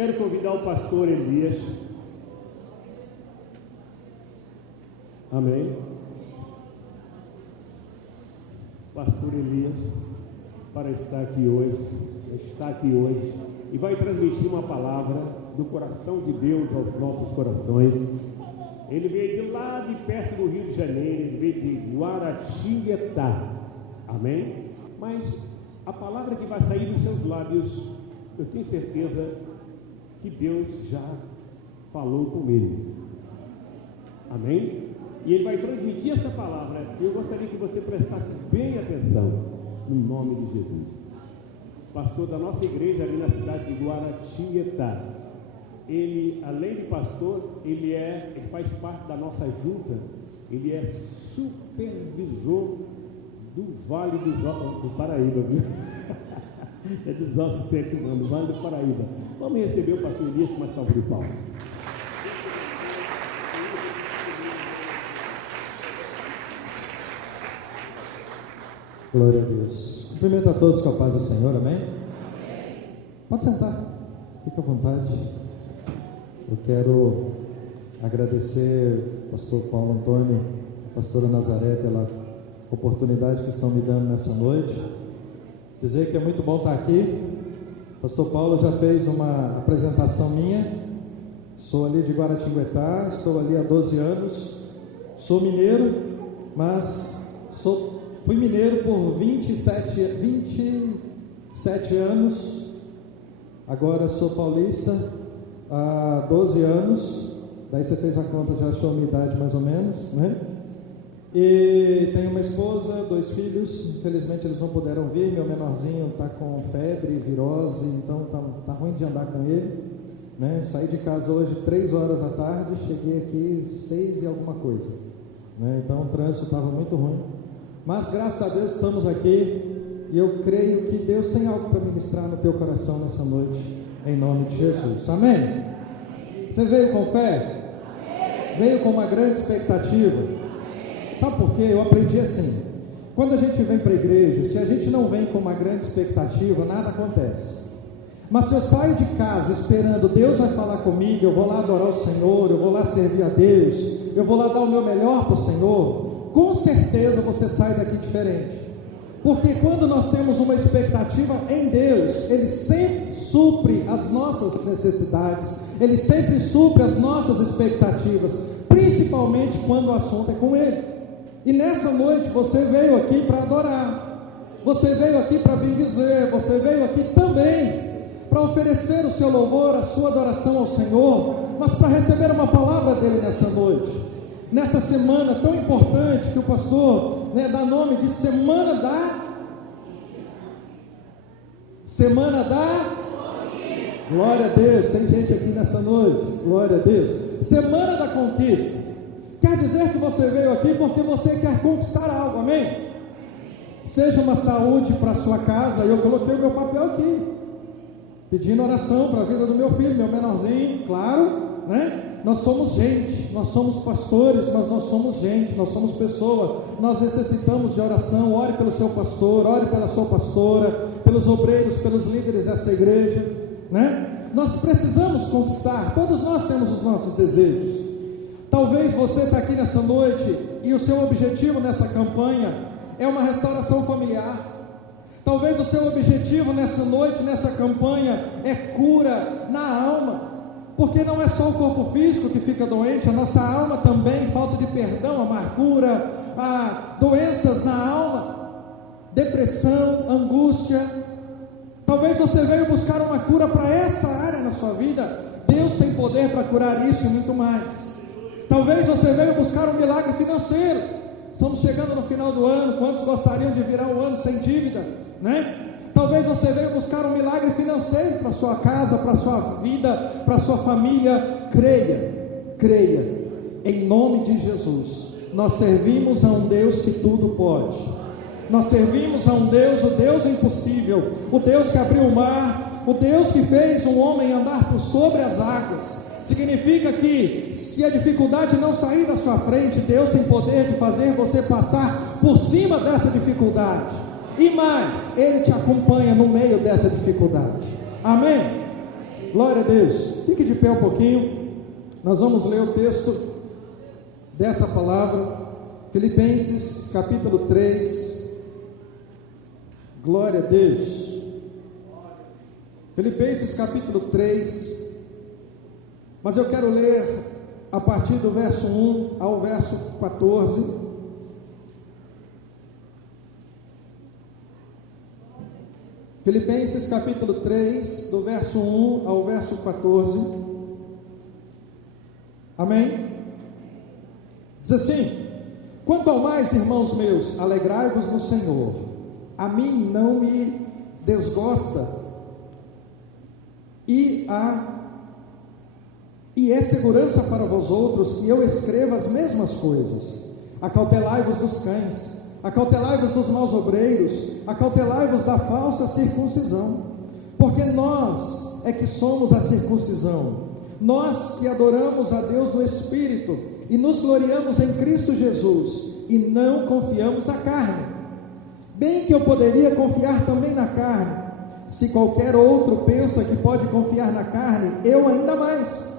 quero convidar o pastor Elias. Amém. Pastor Elias, para estar aqui hoje, e vai transmitir uma palavra do coração de Deus aos nossos corações. Ele veio de lá de perto do Rio de Janeiro, ele veio de Guaratinguetá. Amém? Mas a palavra que vai sair dos seus lábios, eu tenho certeza que Deus já falou com ele. Amém? E ele vai transmitir essa palavra. Eu gostaria que você prestasse bem atenção, no nome de Jesus. Pastor da nossa igreja ali na cidade de Guaratinguetá. Ele, além de pastor, ele faz parte da nossa junta. Ele é supervisor do Vale do Paraíba, viu? É dos ossos secos, do Vale do Paraíba. Vamos receber o pastor Elias com uma salva de palmas. Glória a Deus. Cumprimento a todos com a paz do Senhor, amém? Amém. Pode sentar, fique à vontade. Eu quero agradecer ao pastor Paulo Antônio, a pastora Nazaré, pela oportunidade que estão me dando nessa noite. Dizer que é muito bom estar aqui. O pastor Paulo já fez uma apresentação minha. Sou ali de Guaratinguetá, estou ali há 12 anos. Sou mineiro, mas fui mineiro por 27 anos. Agora sou paulista há 12 anos. Daí você fez a conta, já achou a minha idade mais ou menos, né? E tenho uma esposa, 2 filhos. Infelizmente eles não puderam vir. Meu menorzinho está com febre, virose, então tá ruim de andar com ele, né? Saí de casa hoje 3 horas da tarde, cheguei aqui 6 e alguma coisa, né? Então o trânsito estava muito ruim, mas graças a Deus estamos aqui. E eu creio que Deus tem algo para ministrar no teu coração nessa noite, em nome de Jesus, amém? Você veio com fé? Veio com uma grande expectativa? Sabe por quê? Eu aprendi assim: quando a gente vem para a igreja, se a gente não vem com uma grande expectativa, nada acontece. Mas se eu saio de casa esperando Deus vai falar comigo, eu vou lá adorar o Senhor, eu vou lá servir a Deus, eu vou lá dar o meu melhor para o Senhor, com certeza você sai daqui diferente. Porque quando nós temos uma expectativa em Deus, Ele sempre supre as nossas necessidades, Ele sempre supre as nossas expectativas, principalmente quando o assunto é com Ele. E nessa noite você veio aqui para adorar, você veio aqui para bendizer, você veio aqui também para oferecer o seu louvor, a sua adoração ao Senhor, mas para receber uma palavra dEle nessa noite, nessa semana tão importante que o pastor, dá nome de Semana da Glória a Deus. Tem gente aqui nessa noite, glória a Deus. Semana da Conquista. Quer dizer que você veio aqui porque você quer conquistar algo, amém? Seja uma saúde para a sua casa. Eu coloquei o meu papel aqui, pedindo oração para a vida do meu filho, meu menorzinho, claro, né? Nós somos gente, nós somos pastores, mas nós somos gente, nós somos pessoa. Nós necessitamos de oração. Ore pelo seu pastor, ore pela sua pastora, pelos obreiros, pelos líderes dessa igreja, né? Nós precisamos conquistar. Todos nós temos os nossos desejos. Talvez você está aqui nessa noite e o seu objetivo nessa campanha é uma restauração familiar. Talvez o seu objetivo nessa noite, nessa campanha, é cura na alma, porque não é só o corpo físico que fica doente, a nossa alma também, falta de perdão, amargura, doenças na alma, depressão, angústia. Talvez você veio buscar uma cura para essa área na sua vida. Deus tem poder para curar isso e muito mais. Talvez você veio buscar um milagre financeiro. Estamos chegando no final do ano. Quantos gostariam de virar o ano sem dívida, né? Talvez você veio buscar um milagre financeiro para a sua casa, para a sua vida, para a sua família. Creia, em nome de Jesus. Nós servimos a um Deus que tudo pode. Nós servimos a um Deus, o Deus impossível, o Deus que abriu o mar, o Deus que fez um homem andar por sobre as águas. Significa que se a dificuldade não sair da sua frente, Deus tem poder de fazer você passar por cima dessa dificuldade. E mais, Ele te acompanha no meio dessa dificuldade. Amém? Glória a Deus. Fique de pé um pouquinho. Nós vamos ler o texto dessa palavra, Filipenses capítulo 3. Glória a Deus. Filipenses capítulo 3. Mas eu quero ler a partir do verso 1 ao verso 14. Filipenses capítulo 3, do verso 1 ao verso 14. Amém? Diz assim: quanto ao mais, irmãos meus, alegrai-vos no Senhor. A mim não me desgosta e é segurança para vós outros que eu escreva as mesmas coisas. Acautelai-vos dos cães, acautelai-vos dos maus obreiros, acautelai-vos da falsa circuncisão, porque nós é que somos a circuncisão, nós que adoramos a Deus no Espírito e nos gloriamos em Cristo Jesus e não confiamos na carne. Bem que eu poderia confiar também na carne. Se qualquer outro pensa que pode confiar na carne, eu ainda mais.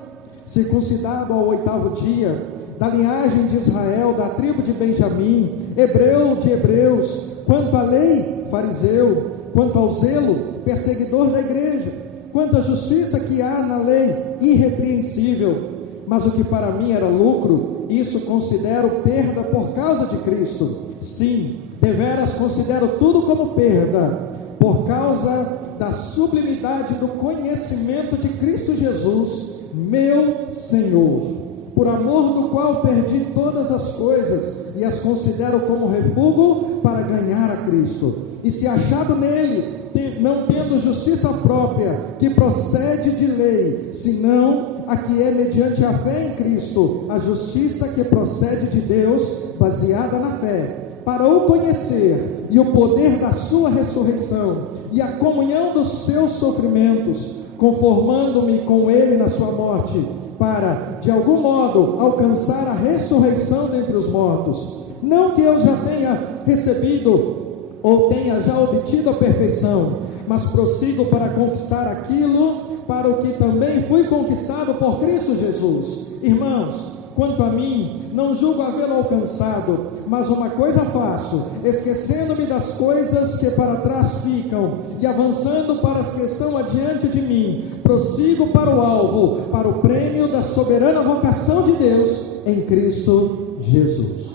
Circuncidado ao 8º dia, da linhagem de Israel, da tribo de Benjamim, hebreu de hebreus, quanto à lei, fariseu, quanto ao zelo, perseguidor da igreja, quanto à justiça que há na lei, irrepreensível. Mas o que para mim era lucro, isso considero perda por causa de Cristo. Sim, deveras considero tudo como perda, por causa da sublimidade do conhecimento de Cristo Jesus, meu Senhor, por amor do qual perdi todas as coisas e as considero como refúgio para ganhar a Cristo, e se achado nele, não tendo justiça própria que procede de lei, senão a que é mediante a fé em Cristo, a justiça que procede de Deus, baseada na fé, para o conhecer e o poder da sua ressurreição e a comunhão dos seus sofrimentos, conformando-me com ele na sua morte, para, de algum modo, alcançar a ressurreição dentre os mortos. Não que eu já tenha recebido ou tenha já obtido a perfeição, mas prossigo para conquistar aquilo para o que também fui conquistado por Cristo Jesus. Irmãos, quanto a mim, não julgo havê-lo alcançado, mas uma coisa faço, esquecendo-me das coisas que para trás ficam e avançando para as que estão adiante de mim, prossigo para o alvo, para o prêmio da soberana vocação de Deus em Cristo Jesus.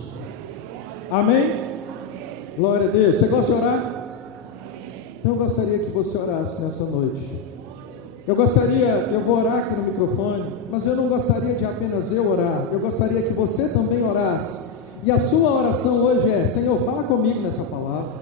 Amém? Glória a Deus. Você gosta de orar? Então eu gostaria que você orasse nessa noite. Eu vou orar aqui no microfone, mas eu não gostaria de apenas eu orar, eu gostaria que você também orasse. E a sua oração hoje é: Senhor, fala comigo nessa palavra.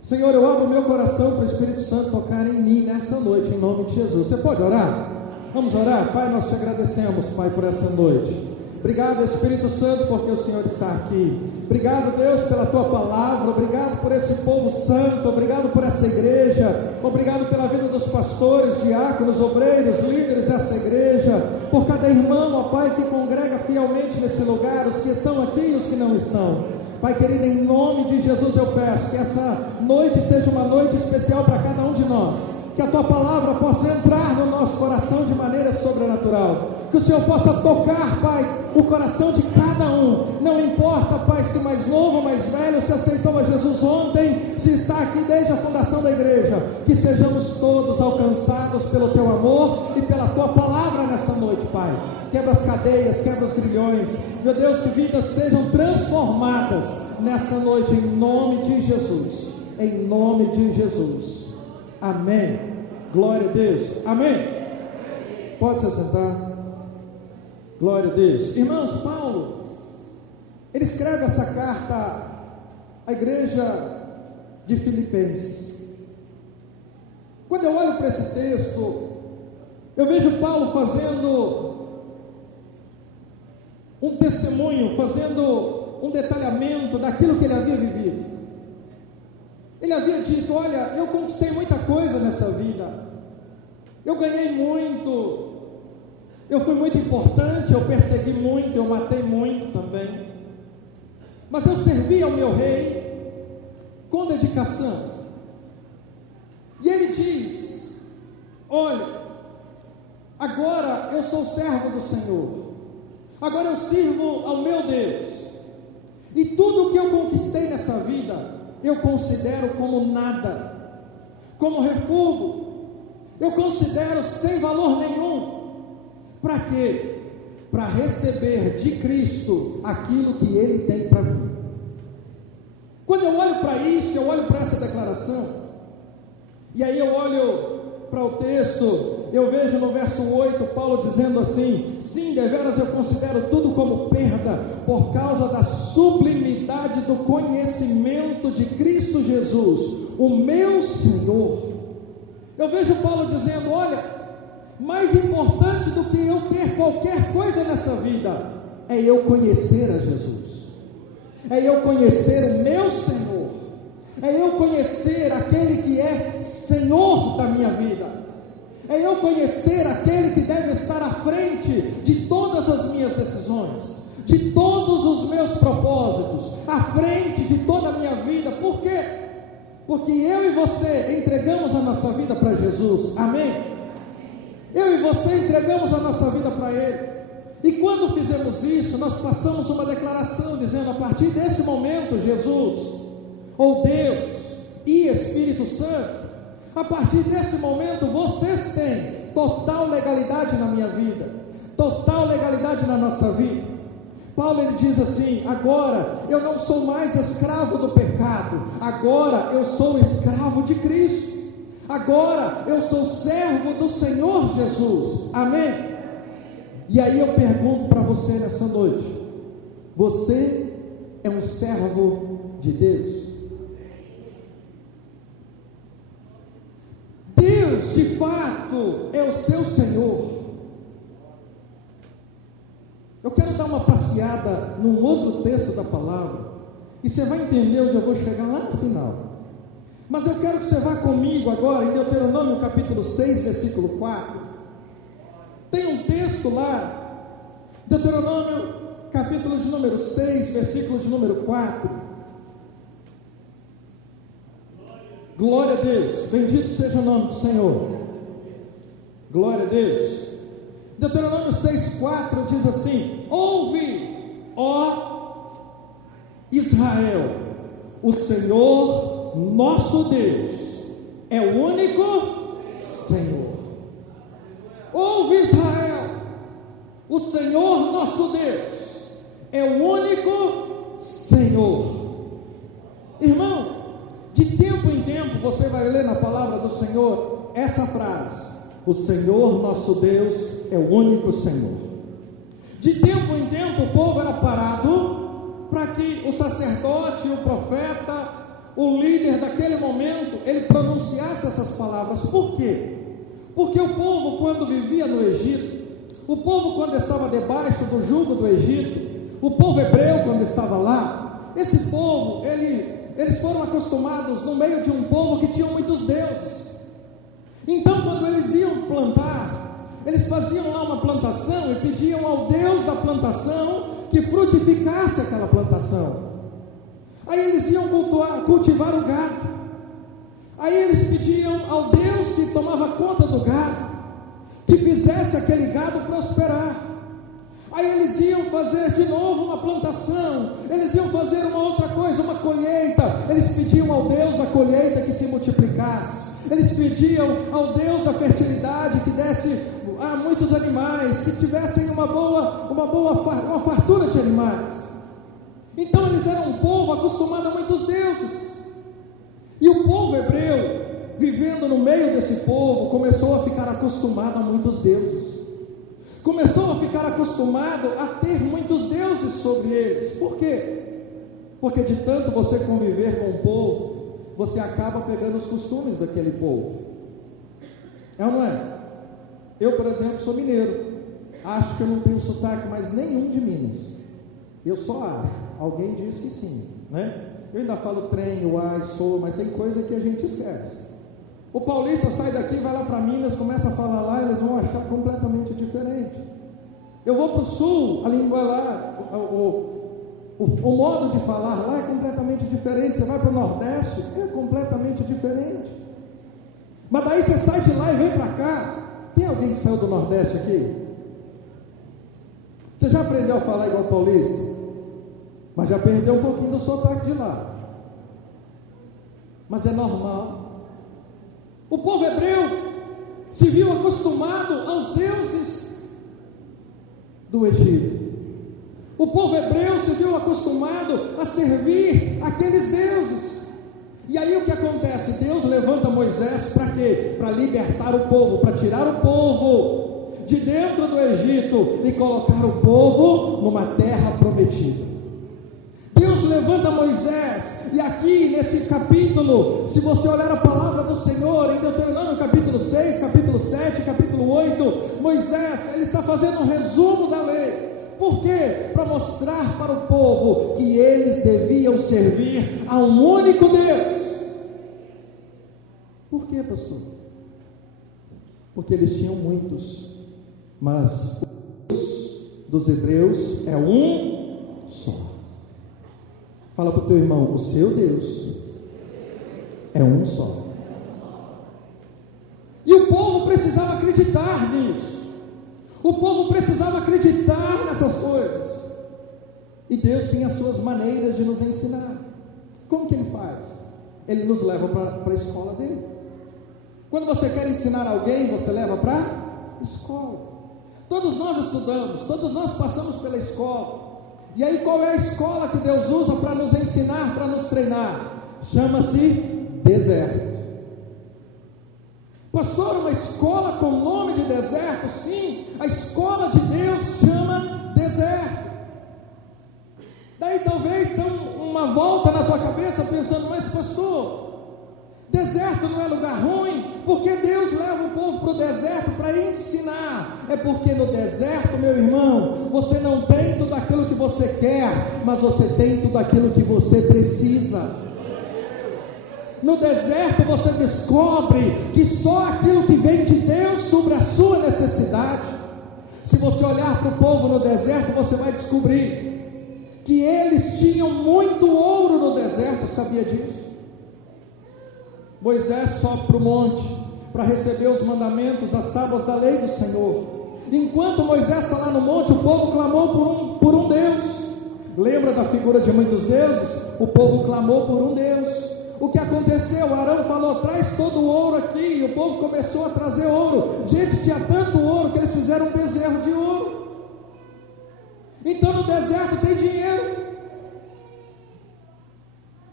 Senhor, eu abro meu coração para o Espírito Santo tocar em mim nessa noite, em nome de Jesus. Você pode orar? Vamos orar? Pai, nós te agradecemos, Pai, por essa noite. Obrigado, Espírito Santo, porque o Senhor está aqui. Obrigado, Deus, pela tua palavra. Obrigado por esse povo santo. Obrigado por essa igreja. Obrigado pela vida dos pastores, diáconos, obreiros, líderes dessa igreja. Por cada irmão, ó Pai, que congrega fielmente nesse lugar, os que estão aqui e os que não estão. Pai querido, em nome de Jesus eu peço que essa noite seja uma noite especial para cada um de nós. Que a tua palavra possa entrar no nosso coração de maneira sobrenatural. Que o Senhor possa tocar, Pai, o coração de cada um. Não importa, Pai, se mais novo ou mais velho, se aceitou a Jesus ontem, se está aqui desde a fundação da igreja. Que sejamos todos alcançados pelo teu amor e pela tua palavra nessa noite, Pai. Quebra as cadeias, quebra os grilhões. Meu Deus, que vidas sejam transformadas nessa noite, em nome de Jesus. Em nome de Jesus. Amém. Glória a Deus. Amém. Pode se assentar. Glória a Deus. Irmãos, Paulo, ele escreve essa carta à igreja de Filipenses. Quando eu olho para esse texto, eu vejo Paulo fazendo um testemunho, fazendo um detalhamento daquilo que ele havia vivido. Ele havia dito: olha, eu conquistei muita coisa nessa vida, eu ganhei muito, eu fui muito importante, eu persegui muito, eu matei muito também, mas eu servi ao meu rei com dedicação. E ele diz: olha, Agora eu sou servo do Senhor. Agora eu sirvo ao meu Deus. E tudo o que eu conquistei nessa vida, eu considero como nada, como refúgio. Eu considero sem valor nenhum. Para quê? Para receber de Cristo aquilo que Ele tem para mim. Quando eu olho para isso, eu olho para essa declaração, e aí eu olho para o texto, eu vejo no verso 8, Paulo dizendo assim: sim, deveras eu considero tudo como perda, por causa da sublimidade do conhecimento de Cristo Jesus, o meu Senhor. Eu vejo Paulo dizendo: olha, mais importante do que eu ter qualquer coisa nessa vida, é eu conhecer a Jesus, é eu conhecer o meu Senhor, é eu conhecer aquele que é Senhor da minha vida, é eu conhecer aquele que deve estar à frente de todas as minhas decisões, de todos os meus propósitos, à frente de toda a minha vida. Por quê? Porque eu e você entregamos a nossa vida para Jesus, amém? Eu e você entregamos a nossa vida para Ele, e quando fizemos isso, nós passamos uma declaração dizendo: a partir desse momento, Jesus, ou Deus e Espírito Santo, a partir desse momento, vocês têm total legalidade na minha vida, total legalidade na nossa vida. Paulo, ele diz assim: agora eu não sou mais escravo do pecado, agora eu sou escravo de Cristo, agora eu sou servo do Senhor Jesus, amém? E aí eu pergunto para você nessa noite: você é um servo de Deus? Deus de fato é o seu Senhor? Eu quero dar uma passeada num outro texto da palavra, e você vai entender onde eu vou chegar lá no final. Mas eu quero que você vá comigo agora em Deuteronômio capítulo 6, versículo 4. Tem um texto lá, Deuteronômio capítulo de número 6, versículo de número 4. Glória a Deus, bendito seja o nome do Senhor. Glória a Deus. Deuteronômio 6,4 diz assim: ouve, ó Israel, o Senhor nosso Deus é o único Senhor. Ouve, Israel, o Senhor nosso Deus é o único Senhor. Irmão, de tempo em tempo você vai ler na palavra do Senhor essa frase: o Senhor nosso Deus é o único Senhor. De tempo em tempo o povo era parado para que o sacerdote, o profeta, o líder daquele momento, ele pronunciasse essas palavras. Por quê? Porque o povo, quando vivia no Egito, o povo, quando estava debaixo do jugo do Egito, o povo hebreu, quando estava lá, esse povo, eles foram acostumados no meio de um povo que tinha muitos deuses. Então, quando eles iam plantar, eles faziam lá uma plantação e pediam ao Deus da plantação que frutificasse aquela plantação. Aí eles iam cultivar o gado. Aí eles pediam ao Deus que tomava conta do gado, que fizesse aquele gado prosperar. Aí eles iam fazer de novo uma plantação, eles iam fazer uma outra coisa, uma colheita. Eles pediam ao Deus da colheita que se multiplicasse. Eles pediam ao Deus da fertilidade que desse a muitos animais, que tivessem uma fartura de animais. Então eles eram um povo acostumado a muitos deuses. E o povo hebreu, vivendo no meio desse povo, começou a ficar acostumado a muitos deuses. Começou a ficar acostumado a ter muitos deuses sobre eles. Por quê? Porque de tanto você conviver com o povo, você acaba pegando os costumes daquele povo. É ou não é? Eu, por exemplo, sou mineiro. Acho que eu não tenho sotaque mais nenhum de Minas. Eu só acho. Alguém disse que sim, né? Eu ainda falo trem, uai, sou, mas tem coisa que a gente esquece. O paulista sai daqui, vai lá para Minas, começa a falar lá, eles vão achar completamente diferente. Eu vou para o sul, a língua lá, o modo de falar lá é completamente diferente. Você vai para o Nordeste, é completamente diferente. Mas daí você sai de lá e vem para cá, Tem alguém que saiu do Nordeste aqui? Você já aprendeu a falar igual paulista? Mas já perdeu um pouquinho do sotaque de lá. Mas é normal. O povo hebreu se viu acostumado aos deuses do Egito. O povo hebreu se viu acostumado a servir aqueles deuses. E aí o que acontece? Deus levanta Moisés para quê? Para libertar o povo, para tirar o povo de dentro do Egito e colocar o povo numa terra prometida. Deus levanta Moisés, e aqui nesse capítulo, se você olhar a palavra do Senhor, em Deuteronômio capítulo 6, capítulo 7, capítulo 8, Moisés, ele está fazendo um resumo da lei. Por quê? Para mostrar para o povo que eles deviam servir a um único Deus. Por quê, pastor? Porque eles tinham muitos, mas o Deus dos hebreus é um só. Fala para o teu irmão, o seu Deus é um só. E o povo precisava acreditar nisso. O povo precisava acreditar nessas coisas. E Deus tem as suas maneiras de nos ensinar. Como que Ele faz? Ele nos leva para a escola dele. Quando você quer ensinar alguém, você leva para a escola. Todos nós estudamos, todos nós passamos pela escola. E aí qual é a escola que Deus usa para nos ensinar, para nos treinar? Chama-se deserto. Pastor, uma escola com nome de deserto? Sim, a escola de Deus chama deserto. Daí talvez tenha uma volta na tua cabeça pensando, mas pastor, deserto não é lugar ruim? Porque Deus leva o povo para o deserto para ensinar. É porque no deserto, meu irmão, você não tem tudo aquilo que você quer, mas você tem tudo aquilo que você precisa. No deserto você descobre que só aquilo que vem de Deus supre a sua necessidade. Se você olhar para o povo no deserto, você vai descobrir que eles tinham muito ouro no deserto, sabia disso? Moisés sobe para o monte para receber os mandamentos, as tábuas da lei do Senhor. Enquanto Moisés está lá no monte, o povo clamou por um Deus. Lembra da figura de muitos deuses? O povo clamou por um Deus. O que aconteceu? Arão falou, traz todo o ouro aqui, e o povo começou a trazer ouro. Gente, tinha tanto ouro que eles fizeram um bezerro de ouro. Então no deserto tem dinheiro,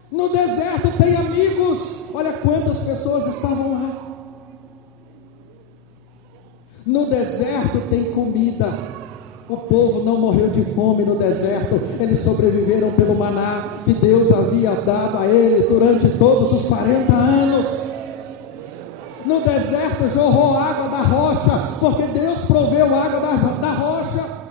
no deserto tem amigos. Olha quantas pessoas estavam lá. No deserto tem comida. O povo não morreu de fome no deserto. Eles sobreviveram pelo maná que Deus havia dado a eles durante todos os 40 anos. No deserto jorrou água da rocha, porque Deus proveu água da rocha.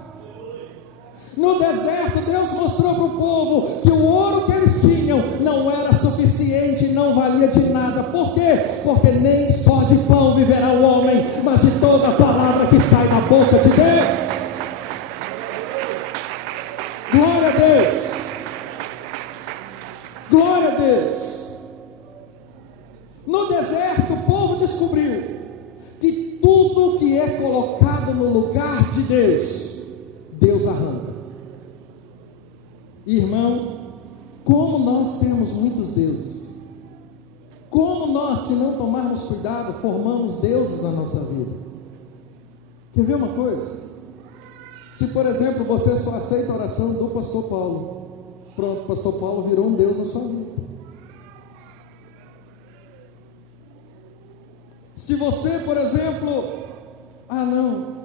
No deserto Deus mostrou para o povo que o ouro que eles tinham não era suficiente, não valia de nada. Por quê? Porque nem só de pão viverá o homem, mas de toda a palavra que sai da boca de Deus. Glória a Deus. Glória a Deus. No deserto o povo descobriu que tudo que é colocado no lugar de Deus, Deus arranca. Irmão, como nós temos muitos deuses. Como nós, se não tomarmos cuidado, formamos deuses na nossa vida. Quer ver uma coisa? Se, por exemplo, você só aceita a oração do pastor Paulo, pronto, o pastor Paulo virou um Deus na sua vida. Se você, por exemplo, não,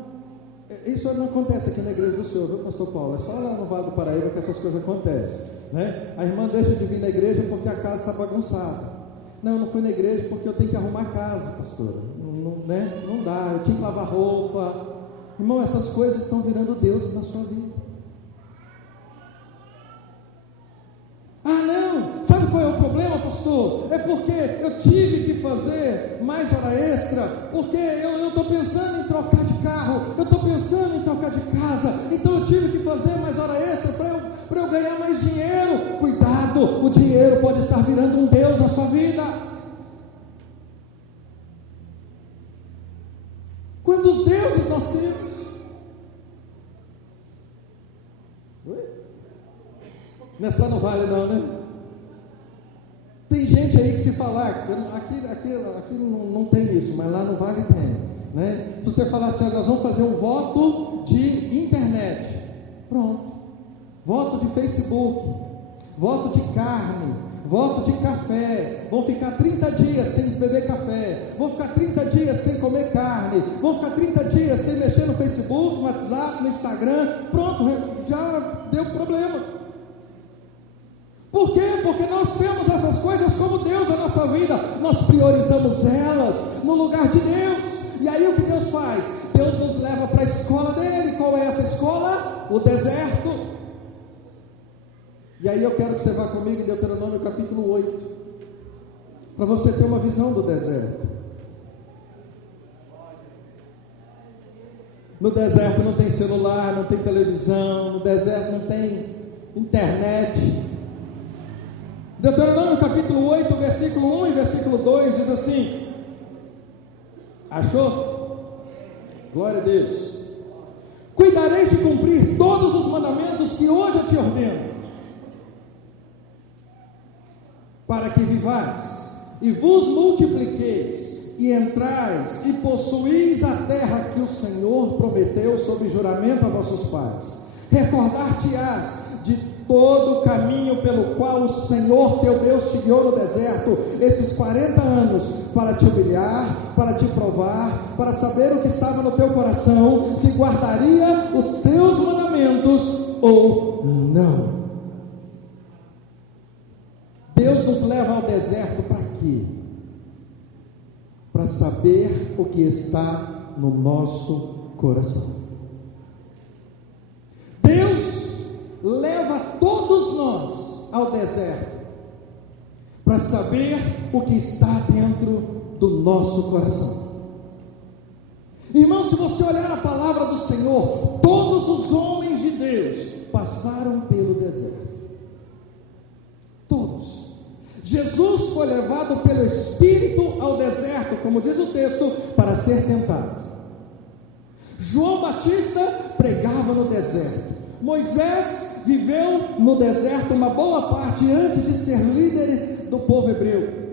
isso não acontece aqui na igreja do Senhor, viu, pastor Paulo? É só lá no Vale do Paraíba que essas coisas acontecem, né? A irmã deixa de vir na igreja porque a casa está bagunçada. Não, eu não fui na igreja porque eu tenho que arrumar a casa, pastora. Não dá, eu tinha que lavar roupa. Irmão, essas coisas estão virando deuses na sua vida. Não, sabe qual é o problema, pastor? É porque eu tive que fazer mais hora extra, porque eu estou pensando em trocar de carro, eu estou pensando em trocar de casa, então eu tive que fazer mais hora extra para eu ganhar mais dinheiro. Cuidado, o dinheiro pode estar virando um Deus na sua vida. Quantos Não é só no Vale não, né? Tem gente aí que se falar, aqui não tem isso, mas lá no Vale tem, né? Se você falar assim, nós vamos fazer um voto de internet, pronto, voto de Facebook, voto de carne, voto de café, vão ficar 30 dias sem beber café, vão ficar 30 dias sem comer carne, vão ficar 30 dias sem mexer no Facebook, no WhatsApp, no Instagram, pronto, já deu problema. Por quê? Porque nós temos essas coisas como Deus na nossa vida, nós priorizamos elas no lugar de Deus, e aí o que Deus faz? Deus nos leva para a escola dele. Qual é essa escola? O deserto. E aí eu quero que você vá comigo em Deuteronômio capítulo 8, para você ter uma visão do deserto. No deserto não tem celular, não tem televisão, no deserto não tem internet. Deuteronômio capítulo 8, versículo 1 e versículo 2 diz assim: achou? Glória a Deus. Cuidareis de cumprir todos os mandamentos que hoje eu te ordeno, para que vivais e vos multipliqueis e entrais e possuís a terra que o Senhor prometeu sob juramento a vossos pais. Recordar-te-ás de todo o caminho pelo qual o Senhor teu Deus te guiou no deserto, esses 40 anos, para te humilhar, para te provar, para saber o que estava no teu coração, se guardaria os seus mandamentos ou não. Deus nos leva ao deserto para quê? Para saber o que está no nosso coração. Deus leva todos nós ao deserto para saber o que está dentro do nosso coração. Irmão, se você olhar a palavra do Senhor, todos os homens de Deus passaram pelo deserto. Todos. Jesus foi levado pelo Espírito ao deserto, como diz o texto, para ser tentado. João Batista pregava no deserto. Moisés viveu no deserto uma boa parte antes de ser líder do povo hebreu.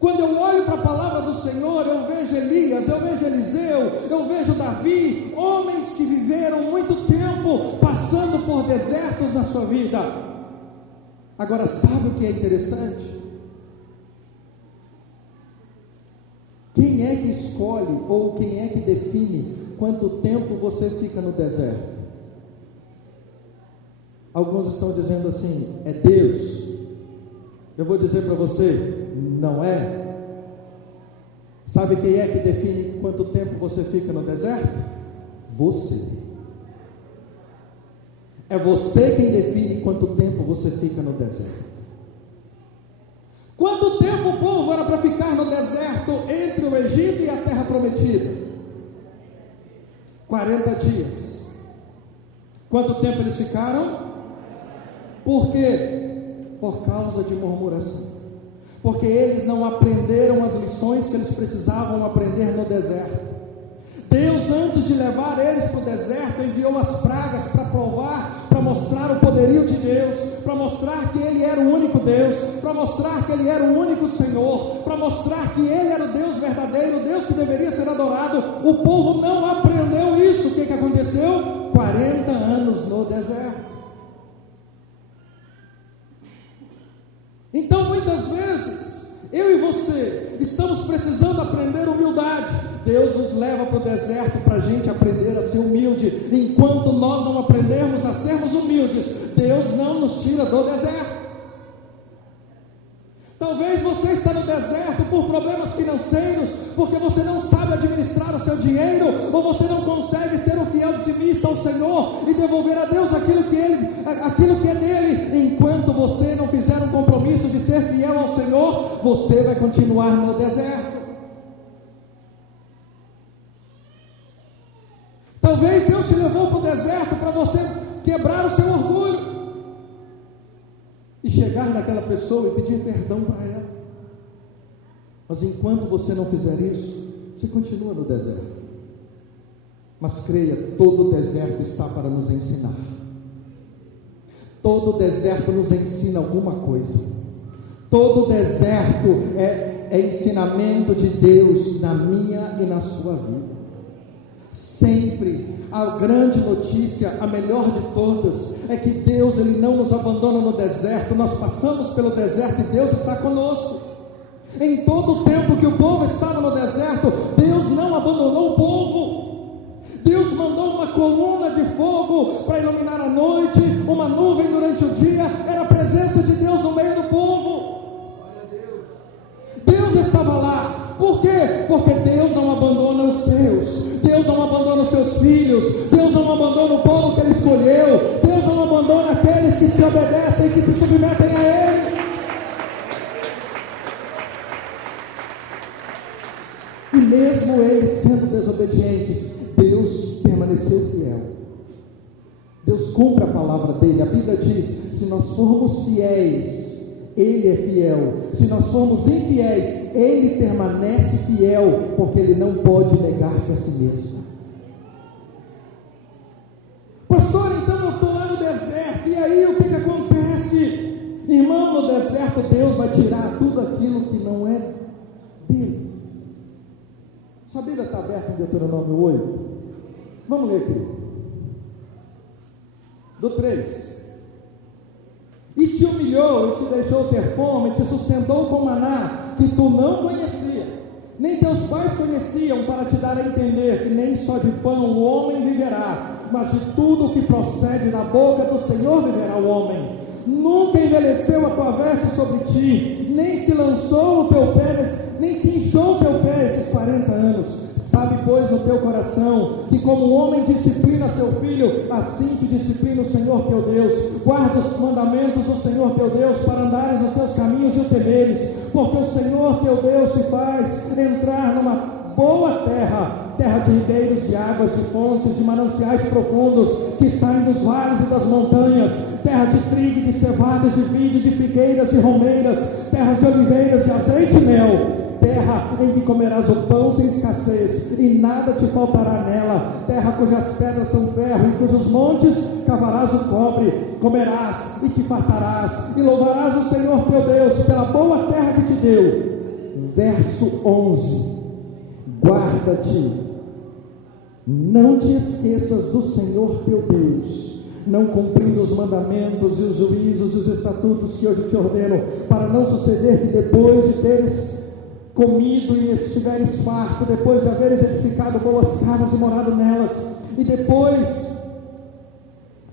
Quando eu olho para a palavra do Senhor, eu vejo Elias, eu vejo Eliseu, eu vejo Davi, homens que viveram muito tempo passando por desertos na sua vida. Agora, sabe o que é interessante? Quem é que escolhe ou quem é que define quanto tempo você fica no deserto? Alguns estão dizendo assim, é Deus. Eu vou dizer para você, não é. Sabe quem é que define quanto tempo você fica no deserto? Você. É você quem define quanto tempo você fica no deserto. Quanto tempo o povo era para ficar no deserto entre o Egito e a terra prometida? 40 dias. Quanto tempo eles ficaram? Por quê? Por causa de murmuração. Porque eles não aprenderam as lições que eles precisavam aprender no deserto. Deus, antes de levar eles para o deserto, enviou as pragas para provar, para mostrar o poderio de Deus, para mostrar que Ele era o único Deus, para mostrar que Ele era o único Senhor, para mostrar que Ele era o Deus verdadeiro, o Deus que deveria ser adorado. O povo não aprendeu isso. O que aconteceu? 40 anos no deserto. Então, muitas vezes, eu e você estamos precisando aprender humildade. Deus nos leva para o deserto para a gente aprender a ser humilde. Enquanto nós não aprendermos a sermos humildes, Deus não nos tira do deserto. Talvez você está no deserto por problemas financeiros, porque você não sabe administrar o seu dinheiro, ou você não consegue ser um fiel dizimista ao Senhor e devolver a Deus aquilo que é dele. Enquanto você não fizer um compromisso de ser fiel ao Senhor, você vai continuar no deserto. Talvez Deus te levou para o deserto para você quebrar o seu orgulho e chegar naquela pessoa e pedir perdão para ela. Mas enquanto você não fizer isso, você continua no deserto. Mas creia, todo o deserto está para nos ensinar. Todo deserto nos ensina alguma coisa. Todo deserto é ensinamento de Deus na minha e na sua vida. Sempre a grande notícia, a melhor de todas, é que Deus, Ele não nos abandona no deserto. Nós passamos pelo deserto e Deus está conosco. Em todo o tempo que o povo estava no deserto, Deus não abandonou o povo. Deus mandou uma coluna de fogo para iluminar a noite, uma nuvem durante o dia. Era a presença de Deus no meio do povo. Deus estava lá. Por quê? Porque Deus não abandona os seus. Deus não abandona os seus filhos. Deus não abandona o povo que Ele escolheu. Deus não abandona aqueles que se obedecem, que se submetem a Ele. E mesmo eles sendo desobedientes, Deus permaneceu fiel. Deus cumpre a palavra dele. A Bíblia diz: se nós formos fiéis, Ele é fiel. Se nós formos infiéis, Ele permanece fiel, porque Ele não pode negar-se a si mesmo. Pastor, então eu estou lá no deserto, e aí o que acontece? Irmão, no deserto Deus vai tirar tudo aquilo que não é dele. Sua Bíblia está aberta em Deuteronômio 8? Vamos ler aqui. Do 3. E te humilhou, e te deixou ter fome, e te sustentou com maná, que tu não conhecia, nem teus pais conheciam, para te dar a entender que nem só de pão o homem viverá, mas de tudo que procede da boca do Senhor viverá o homem. Nunca envelheceu a tua veste sobre ti, nem se lançou o teu pé, nem se inchou o teu pé esses 40 anos. Sabe, pois, no teu coração, que como o homem disciplina seu filho, assim te disciplina o Senhor teu Deus. Guarda os mandamentos do Senhor teu Deus, para andares nos seus caminhos e o temeres, porque o Senhor teu Deus te faz entrar numa boa terra, terra de ribeiros, de águas, de fontes, de mananciais profundos, que saem dos vales e das montanhas, terra de trigo, de cevada, de vinho, de figueiras, de romeiras, terra de oliveiras, de azeite e mel, terra em que comerás o pão sem escassez, e nada te faltará nela, terra cujas pedras são ferro, e cujos montes cavarás o cobre, comerás e te fartarás, e louvarás o Senhor teu Deus pela boa terra que te deu. Verso 11: guarda-te, não te esqueças do Senhor teu Deus, não cumprindo os mandamentos e os juízos e os estatutos que hoje te ordeno, para não suceder que depois de teres comido e estiveres farto, depois de haveres edificado boas casas e morado nelas, e depois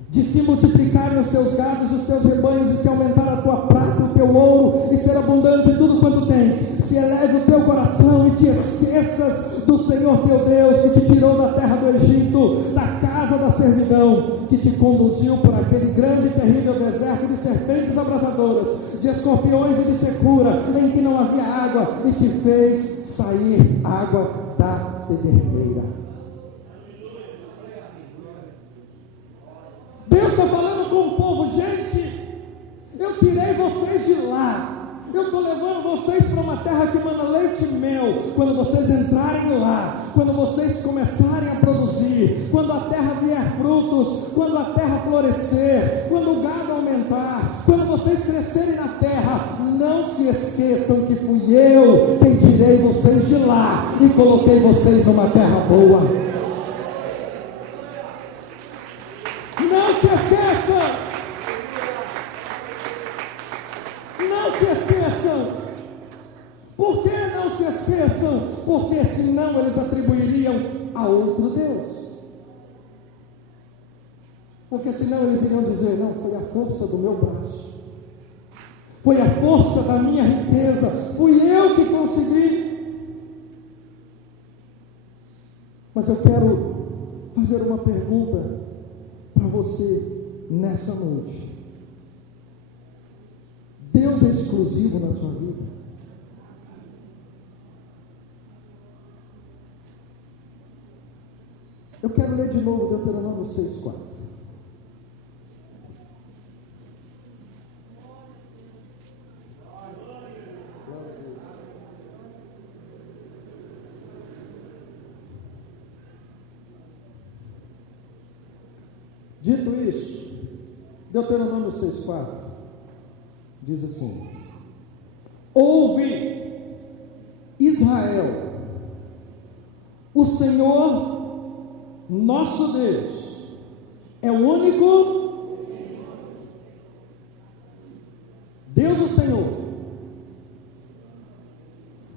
de se multiplicarem os teus gados e os teus rebanhos, e se aumentar a tua prata e o teu ouro, e ser abundante tudo quanto tens, se eleve o teu coração e te esqueças do Senhor teu Deus, que te tirou da terra do Egito, da casa da servidão, que te conduziu por aquele grande e terrível deserto de serpentes abrasadoras, de escorpiões e de secura, em que não havia água, e te fez sair água da pederneira. Deus está falando com o povo: gente, eu tirei vocês de lá, eu estou levando vocês para uma terra que manda leite e mel. Quando vocês entrarem lá, quando vocês começarem a produzir, quando a terra vier frutos, quando a terra florescer, quando o gado aumentar, quando vocês crescerem na terra, não se esqueçam que fui eu quem tirei vocês de lá e coloquei vocês numa terra boa. Não se esqueçam, não se esqueçam. Por que não se esqueçam? Porque senão eles atribuiriam a outro Deus. Porque senão eles iriam dizer: não, foi a força do meu braço, foi a força da minha riqueza, fui eu que consegui. Mas eu quero fazer uma pergunta para você nessa noite. Deus é exclusivo na sua vida? Eu quero ler de novo Deuteronômio 6:4. Dito isso, Deuteronômio 6,4 diz assim: ouve, Israel, o Senhor nosso Deus é o único Deus, o Senhor.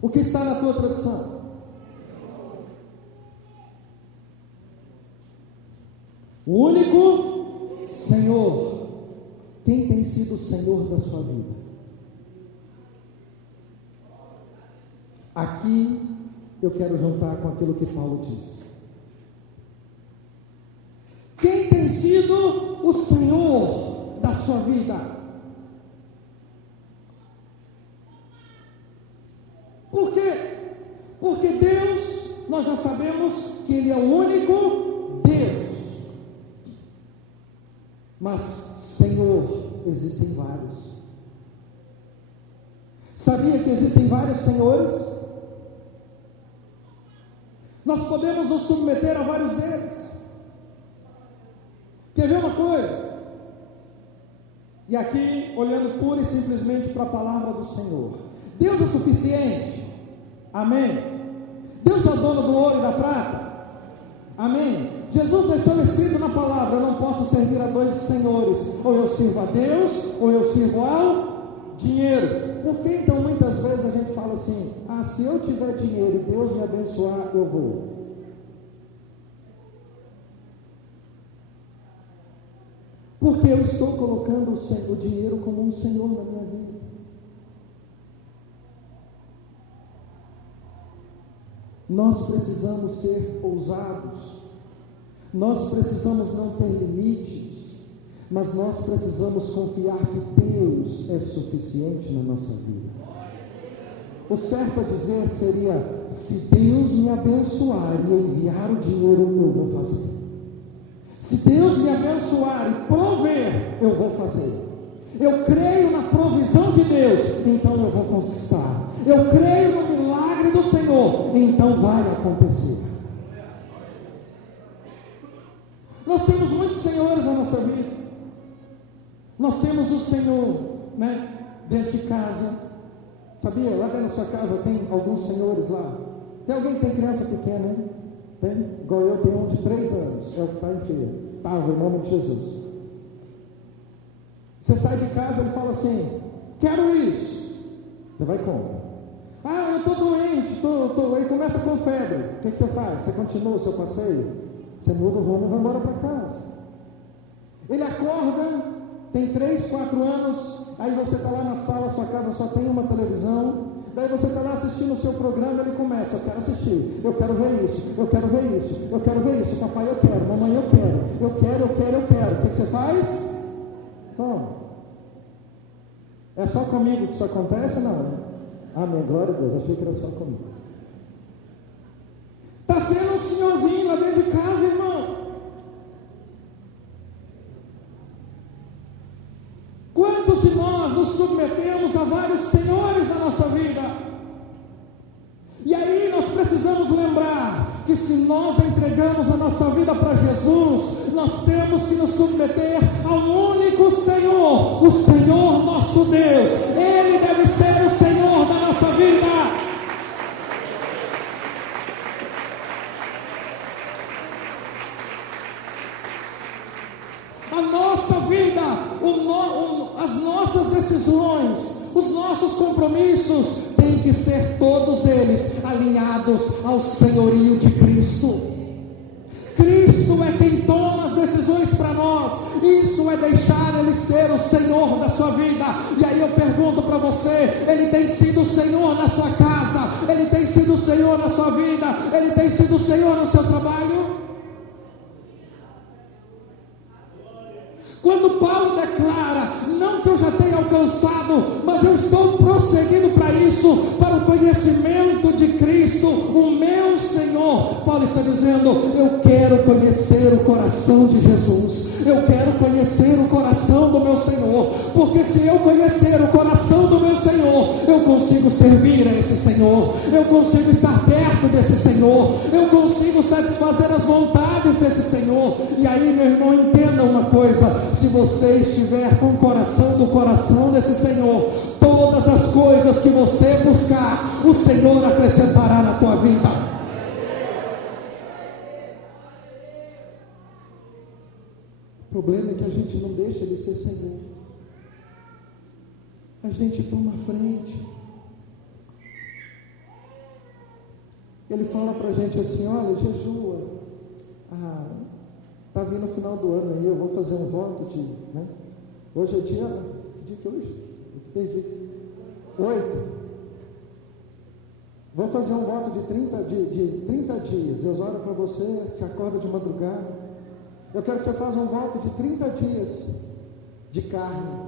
O que está na tua tradução? O único Senhor. Quem tem sido o Senhor da sua vida? Aqui eu quero juntar com aquilo que Paulo disse. Quem tem sido o Senhor da sua vida? Por quê? Porque Deus, nós já sabemos que Ele é o único Deus. Mas Senhor, existem vários. Sabia que existem vários senhores? Nós podemos nos submeter a vários deles. Quer ver uma coisa? E aqui, olhando pura e simplesmente para a palavra do Senhor, Deus é suficiente? Amém? Deus é o dono do ouro e da prata? Amém? Jesus deixou escrito na palavra: eu não posso servir a dois senhores, ou eu sirvo a Deus, ou eu sirvo ao dinheiro. Por que então muitas vezes a gente fala assim: ah, se eu tiver dinheiro e Deus me abençoar, eu vou? Porque eu estou colocando o dinheiro como um senhor na minha vida. Nós precisamos ser ousados. Nós precisamos não ter limites, mas nós precisamos confiar que Deus é suficiente na nossa vida. O certo a dizer seria: se Deus me abençoar e enviar o dinheiro, eu vou fazer. Se Deus me abençoar e prover, eu vou fazer. Eu creio na provisão de Deus, então eu vou conquistar. Eu creio no milagre do Senhor, então vai acontecer. Nós temos muitos senhores na nossa vida. Nós temos o Senhor, dentro de casa. Sabia? Lá dentro da sua casa tem alguns senhores lá. Tem alguém que tem criança pequena, hein? Tem? Igual eu tenho um de 3 anos. É o que está enfermo. Estava, em nome de Jesus. Você sai de casa e fala assim: quero isso. Você vai e compra. Ah, eu estou doente, aí começa com febre. O que você faz? Você continua o seu passeio? Você muda o rumo e vai embora para casa. Ele acorda, tem 3, 4 anos, aí você está lá na sala, sua casa só tem uma televisão, daí você está lá assistindo o seu programa, ele começa: eu quero assistir, eu quero ver isso, eu quero ver isso, eu quero ver isso, papai eu quero, mamãe eu quero. O que você faz? Bom, é só comigo que isso acontece? Não. Amém, glória a Deus, achei que era só comigo. Está sendo um senhorzinho lá dentro de casa, irmão. Quantos de nós nos submetemos a vários senhores na nossa vida? E aí nós precisamos lembrar que se nós entregamos a nossa vida para Jesus, nós temos que nos submeter ao único Senhor, o Senhor nosso Deus. Ele deve ser o Senhor da nossa vida. A nossa vida, as nossas decisões, os nossos compromissos têm que ser todos eles alinhados ao senhorio de Cristo. Cristo é quem toma as decisões para nós. Isso é deixar Ele ser o Senhor da sua vida. E aí eu pergunto para você: Ele tem sido o Senhor na sua casa? Ele tem sido o Senhor na sua vida? Ele tem sido o Senhor no seu trabalho? Quando Paulo declara: não que eu já tenha alcançado, mas eu estou prosseguindo para isso, para o conhecimento de Cristo, o meu Senhor. Paulo está dizendo: eu quero conhecer o coração de Jesus, eu quero conhecer o coração do meu Senhor, porque se eu conhecer o coração do meu Senhor, eu consigo servir a esse Senhor, eu consigo estar perto desse Senhor, eu consigo satisfazer as vontades desse Senhor. E aí, meu irmão, entenda uma coisa: se você estiver com o coração do coração desse Senhor, todas as coisas que você buscar, o Senhor acrescentará na tua vida. O problema é que a gente não deixa Ele ser Senhor. A gente toma a frente. Ele fala para a gente assim: olha, jejua. Está vindo o final do ano aí, eu vou fazer um voto de, né? Hoje é dia, que dia que é hoje? Eu perdi. 8. Vou fazer um voto de 30 dias. Deus olha para você, te acorda de madrugada. Eu quero que você faça um voto de 30 dias de carne.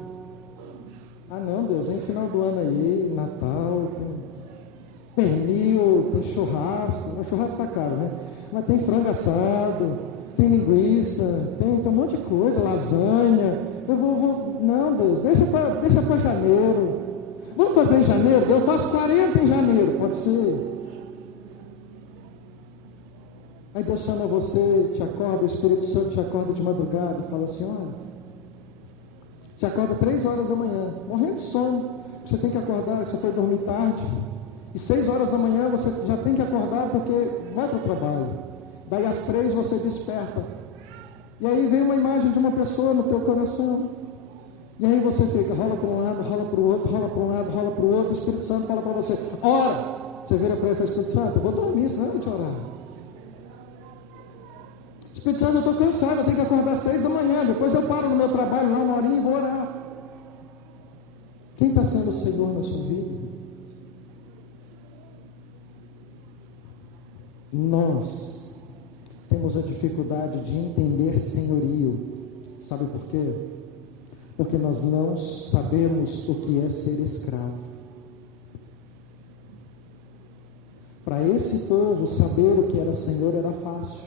Não, Deus, vem final do ano aí, Natal, tem pernil, tem churrasco. O churrasco está caro, né? Mas tem frango assado, tem linguiça, tem um monte de coisa, lasanha. Eu vou não, Deus, deixa para janeiro. Vamos fazer em janeiro? Eu faço 40 em janeiro, pode ser. Aí Deus chama você, te acorda, o Espírito Santo te acorda de madrugada e fala assim: olha, você acorda 3 horas da manhã, morrendo de sono, você tem que acordar, você foi dormir tarde, e 6 horas da manhã você já tem que acordar porque vai para o trabalho. Daí às 3 você desperta, e aí vem uma imagem de uma pessoa no teu coração, e aí você fica, rola para um lado, rola para o outro, rola para um lado, rola para o outro. O Espírito Santo fala para você: ora. Você vira para ele e fala: Espírito Santo, eu vou dormir, senão eu vou te orar. Espírito Santo, eu estou cansado, eu tenho que acordar às 6 da manhã, depois eu paro no meu trabalho, lá 1 horinha e vou orar. Quem está sendo o Senhor na sua vida? Nós temos a dificuldade de entender senhorio. Sabe por quê? Porque nós não sabemos o que é ser escravo. Para esse povo, saber o que era Senhor era fácil,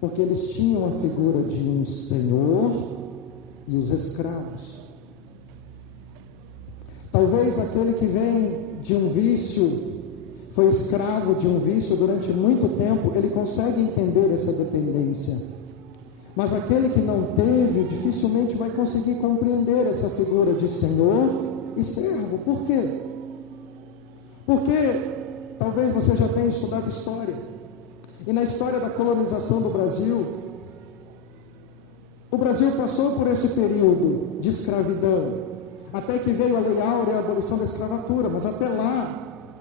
porque eles tinham a figura de um Senhor e os escravos. Talvez aquele que vem de um vício, foi escravo de um vício durante muito tempo, ele consegue entender essa dependência. Mas aquele que não teve, dificilmente vai conseguir compreender essa figura de Senhor e servo. Por quê? Porque talvez você já tenha estudado história. E na história da colonização do Brasil, o Brasil passou por esse período de escravidão, até que veio a Lei Áurea, a abolição da escravatura. Mas até lá,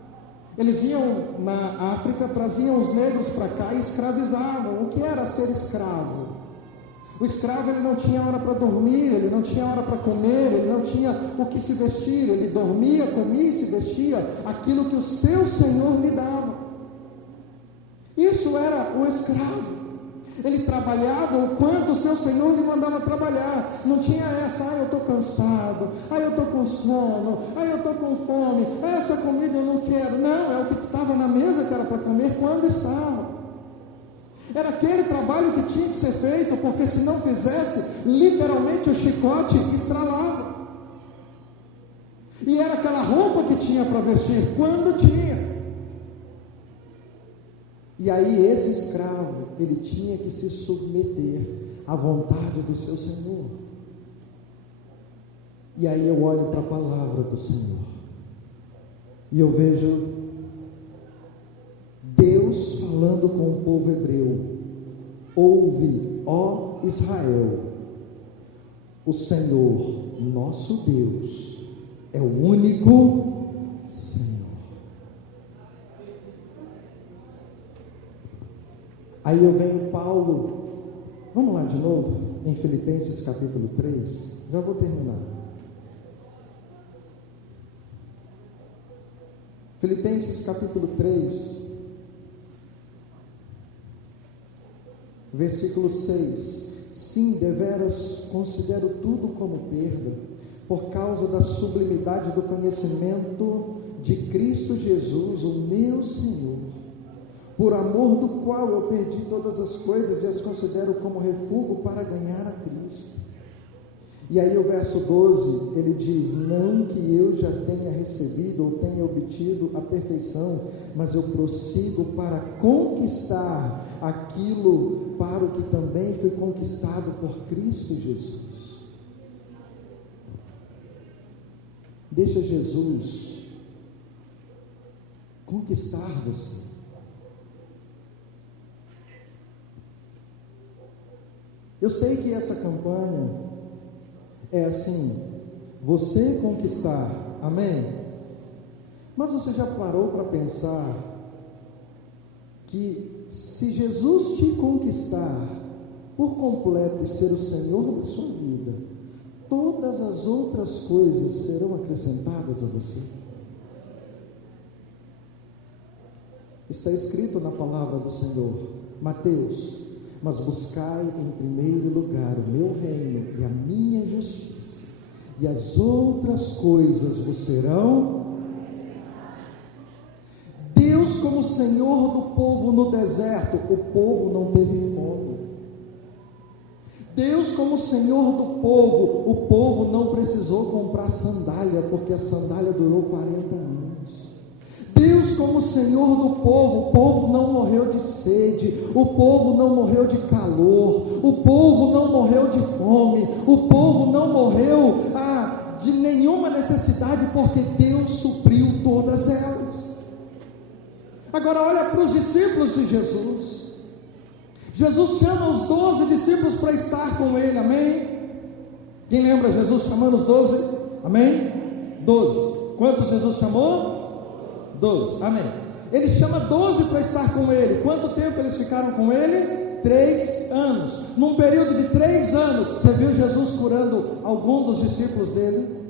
eles iam na África, traziam os negros para cá e escravizavam. O que era ser escravo? O escravo, ele não tinha hora para dormir, ele não tinha hora para comer, ele não tinha o que se vestir, ele dormia, comia e se vestia aquilo que o seu Senhor lhe dava. Isso era o escravo. Ele trabalhava o quanto o seu Senhor lhe mandava trabalhar. Não tinha essa: eu estou cansado, eu estou com sono, eu estou com fome, essa comida eu não quero. Não, é o que estava na mesa que era para comer quando estava. Era aquele trabalho que tinha que ser feito, porque se não fizesse, literalmente o chicote estralava. E era aquela roupa que tinha para vestir, quando tinha. E aí esse escravo, ele tinha que se submeter à vontade do seu Senhor. E aí eu olho para a palavra do Senhor, e eu vejo Deus falando com o povo hebreu: ouve, ó Israel, o Senhor nosso Deus é o único Senhor. Aí eu venho Paulo, vamos lá de novo, em Filipenses capítulo 3, já vou terminar. Filipenses capítulo 3, versículo 6: sim, deveras considero tudo como perda, por causa da sublimidade do conhecimento de Cristo Jesus, o meu Senhor, por amor do qual eu perdi todas as coisas e as considero como refúgio para ganhar a Cristo. E aí o verso 12, ele diz: não que eu já tenha recebido ou tenha obtido a perfeição, mas eu prossigo para conquistar aquilo para o que também foi conquistado por Cristo Jesus. Deixa Jesus conquistar você. Eu sei que essa campanha é assim, você conquistar, amém? Mas você já parou para pensar que se Jesus te conquistar por completo e ser o Senhor da sua vida, todas as outras coisas serão acrescentadas a você? Está escrito na palavra do Senhor, Mateus: mas buscai em primeiro lugar o meu reino e a minha justiça, e as outras coisas vos serão. Deus, como Senhor do povo no deserto, o povo não teve fome. Deus, como Senhor do povo, o povo não precisou comprar sandália, porque a sandália durou 40 anos. Deus, como Senhor do povo, o povo não morreu de sede, o povo não morreu de calor, o povo não morreu de fome, o povo não morreu de nenhuma necessidade, porque Deus supriu todas elas. Agora olha para os discípulos de Jesus. Jesus chama os 12 discípulos para estar com ele, amém? Quem lembra Jesus chamando os 12? Amém? 12. Quantos Jesus chamou? 12, amém. Ele chama 12 para estar com ele. Quanto tempo eles ficaram com ele? 3 anos. Num período de 3 anos, você viu Jesus curando algum dos discípulos dele?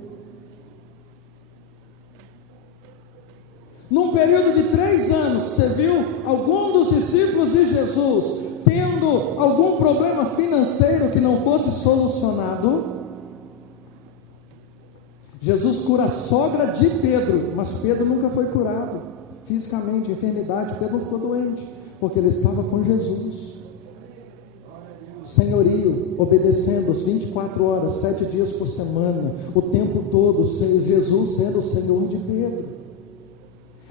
Num período de 3 anos, você viu algum dos discípulos de Jesus tendo algum problema financeiro que não fosse solucionado? Jesus cura a sogra de Pedro, mas Pedro nunca foi curado fisicamente, enfermidade. Pedro não ficou doente, porque ele estava com Jesus. Senhorio, obedecendo as 24 horas, 7 dias por semana, o tempo todo, Jesus sendo o Senhor de Pedro.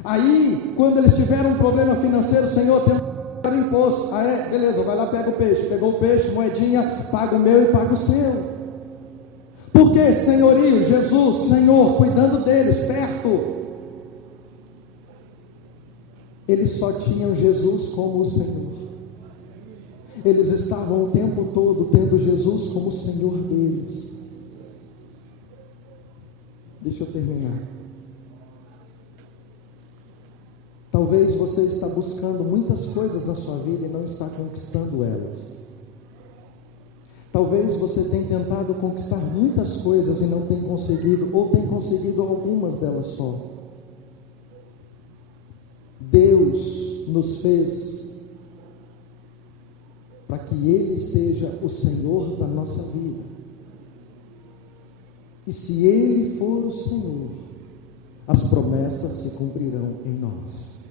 Aí, quando eles tiveram um problema financeiro, Senhor, tem que pagar imposto. Beleza, vai lá, pega o peixe. Pegou o peixe, moedinha, paga o meu e paga o seu. Por que, senhorio? Jesus, Senhor, cuidando deles, perto. Eles só tinham Jesus como o Senhor. Eles estavam o tempo todo tendo Jesus como o Senhor deles. Deixa eu terminar. Talvez você está buscando muitas coisas na sua vida e não está conquistando elas. Talvez você tenha tentado conquistar muitas coisas e não tenha conseguido, ou tenha conseguido algumas delas só. Deus nos fez para que Ele seja o Senhor da nossa vida. E se Ele for o Senhor, as promessas se cumprirão em nós.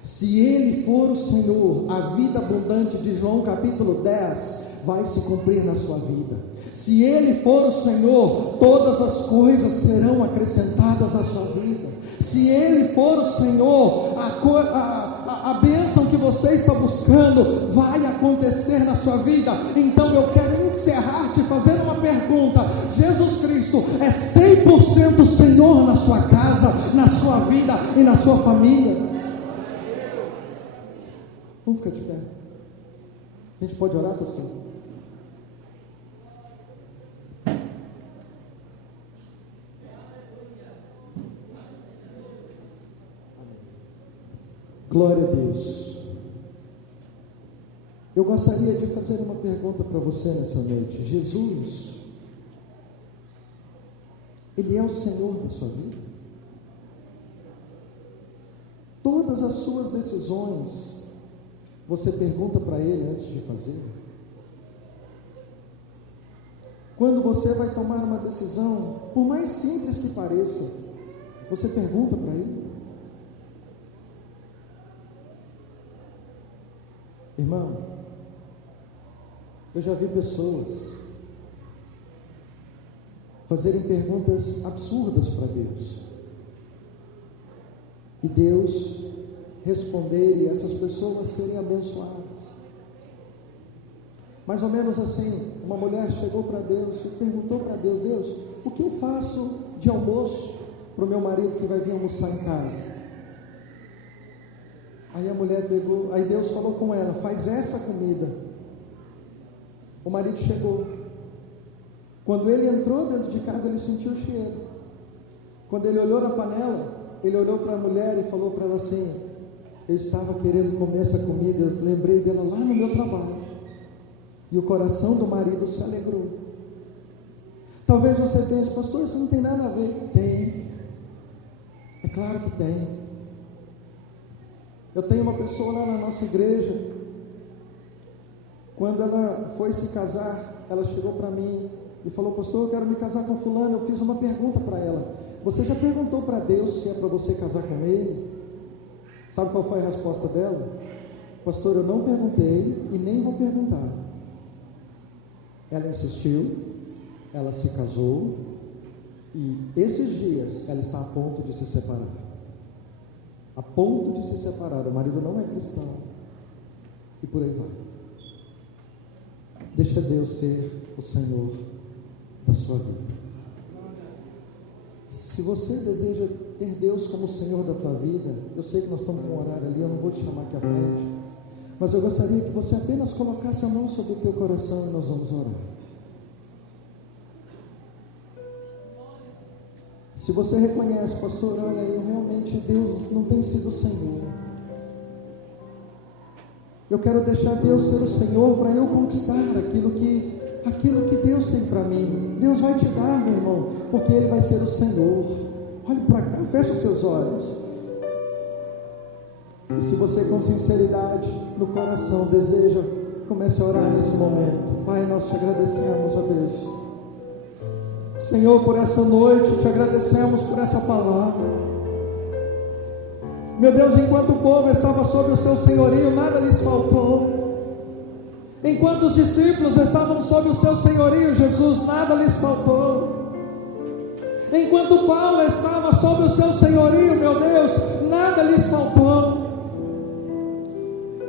Se Ele for o Senhor, a vida abundante de João capítulo 10 vai se cumprir na sua vida. Se Ele for o Senhor, todas as coisas serão acrescentadas na sua vida. Se Ele for o Senhor, a bênção que você está buscando vai acontecer na sua vida. Então eu quero encerrar te fazendo uma pergunta: Jesus Cristo é 100% Senhor na sua casa, na sua vida e na sua família? Vamos ficar de pé. A gente pode orar, pastor? Glória a Deus. Eu gostaria de fazer uma pergunta para você nessa noite. Jesus, Ele é o Senhor da sua vida? Todas as suas decisões, você pergunta para Ele antes de fazer? Quando você vai tomar uma decisão, por mais simples que pareça, você pergunta para Ele? Irmão, eu já vi pessoas fazerem perguntas absurdas para Deus, e Deus responder e essas pessoas serem abençoadas. Mais ou menos assim, uma mulher chegou para Deus e perguntou para Deus: Deus, o que eu faço de almoço para o meu marido que vai vir almoçar em casa? Aí a mulher pegou, aí Deus falou com ela: faz essa comida. O marido chegou. Quando ele entrou dentro de casa, ele sentiu o cheiro. Quando ele olhou na panela, ele olhou para a mulher e falou para ela assim: eu estava querendo comer essa comida, eu lembrei dela lá no meu trabalho. E o coração do marido se alegrou. Talvez você pense: pastor, isso não tem nada a ver. Tem. É claro que tem. Eu tenho uma pessoa lá na nossa igreja. Quando ela foi se casar, ela chegou para mim e falou: pastor, eu quero me casar com fulano. Eu fiz uma pergunta para ela: você já perguntou para Deus se é para você casar com ele? Sabe qual foi a resposta dela? Pastor, eu não perguntei e nem vou perguntar. Ela insistiu, ela se casou e esses dias ela está a ponto de se separar. A ponto de se separar. O marido não é cristão e por aí vai. Deixa Deus ser o Senhor da sua vida. Se você deseja ter Deus como Senhor da tua vida, eu sei que nós estamos com um horário ali, eu não vou te chamar aqui à frente, mas eu gostaria que você apenas colocasse a mão sobre o teu coração e nós vamos orar. Se você reconhece: pastor, olha, eu realmente, Deus não tem sido o Senhor, eu quero deixar Deus ser o Senhor para eu conquistar aquilo que Deus tem para mim. Deus vai te dar, meu irmão, porque Ele vai ser o Senhor. Olhe para cá, feche os seus olhos. E se você com sinceridade no coração deseja, comece a orar nesse momento. Pai, nós te agradecemos, ó Deus, Senhor, por essa noite, te agradecemos por essa palavra. Meu Deus, enquanto o povo estava sob o seu senhorio, nada lhes faltou. Enquanto os discípulos estavam sob o seu senhorio, Jesus, nada lhes faltou. Enquanto Paulo estava sob o seu senhorio, meu Deus, nada lhes faltou.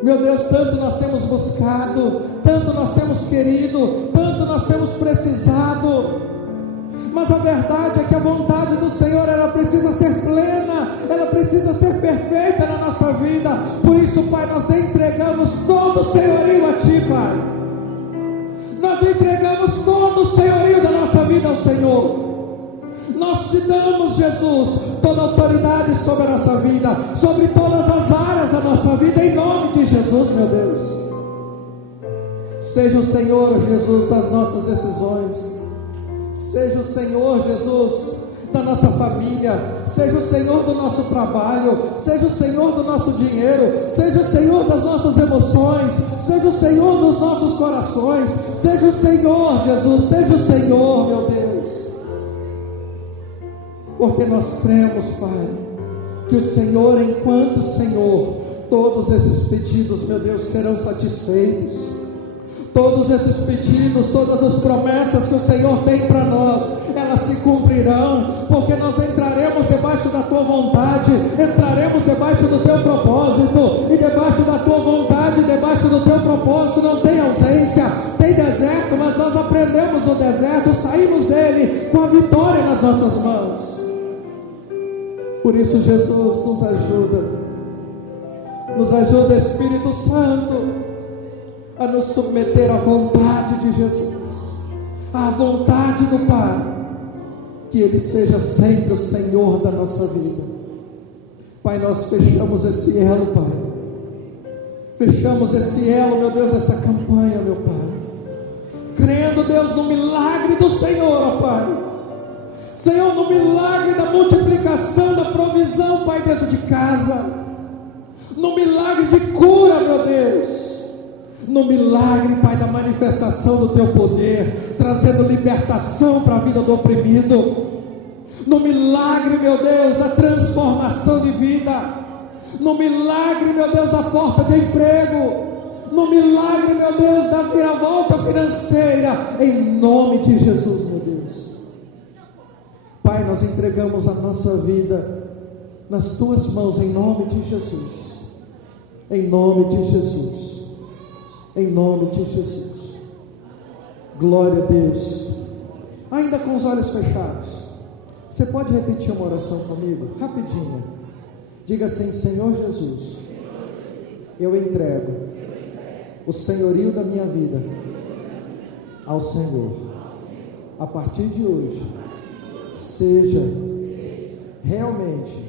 Meu Deus, tanto nós temos buscado, tanto nós temos querido, tanto nós temos precisado, mas a verdade é que a vontade do Senhor, ela precisa ser plena, ela precisa ser perfeita na nossa vida. Por isso, Pai, nós entregamos todo o senhorio a Ti, Pai. Nós entregamos todo o senhorio da nossa vida ao Senhor. Nós te damos, Jesus, toda a autoridade sobre a nossa vida, sobre todas as áreas da nossa vida, em nome de Jesus, meu Deus. Seja o Senhor, Jesus, das nossas decisões. Seja o Senhor, Jesus, da nossa família. Seja o Senhor do nosso trabalho. Seja o Senhor do nosso dinheiro. Seja o Senhor das nossas emoções. Seja o Senhor dos nossos corações. Seja o Senhor, Jesus. Seja o Senhor, meu Deus. Porque nós cremos, Pai, que o Senhor, enquanto Senhor, todos esses pedidos, meu Deus, serão satisfeitos. Todos esses pedidos, todas as promessas que o Senhor tem para nós, elas se cumprirão, porque nós entraremos debaixo da Tua vontade, entraremos debaixo do Teu propósito, e debaixo da Tua vontade, debaixo do Teu propósito não tem ausência, tem deserto, mas nós aprendemos no deserto, saímos dele com a vitória nas nossas mãos. Por isso, Jesus, nos ajuda, Espírito Santo, a nos submeter à vontade de Jesus, à vontade do Pai, que Ele seja sempre o Senhor da nossa vida. Pai, nós fechamos esse elo, Pai, fechamos esse elo, meu Deus, essa campanha, meu Pai, crendo, Deus, no milagre do Senhor, ó Pai, Senhor, no milagre da multiplicação, da provisão, Pai, dentro de casa, no milagre de cura, meu Deus, no milagre, Pai, da manifestação do Teu poder, trazendo libertação para a vida do oprimido, no milagre, meu Deus, da transformação de vida, no milagre, meu Deus, da porta de emprego, no milagre, meu Deus, da reviravolta financeira, em nome de Jesus, meu Deus. Pai, nós entregamos a nossa vida nas Tuas mãos, em nome de Jesus. Em nome de Jesus. Em nome de Jesus. Glória a Deus. Ainda com os olhos fechados, você pode repetir uma oração comigo? Rapidinho. Diga assim: Senhor Jesus, eu entrego o senhorio da minha vida ao Senhor. A partir de hoje, seja realmente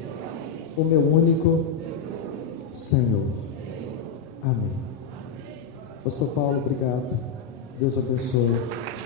o meu único Senhor. Amém. Pastor Paulo, obrigado. Deus abençoe.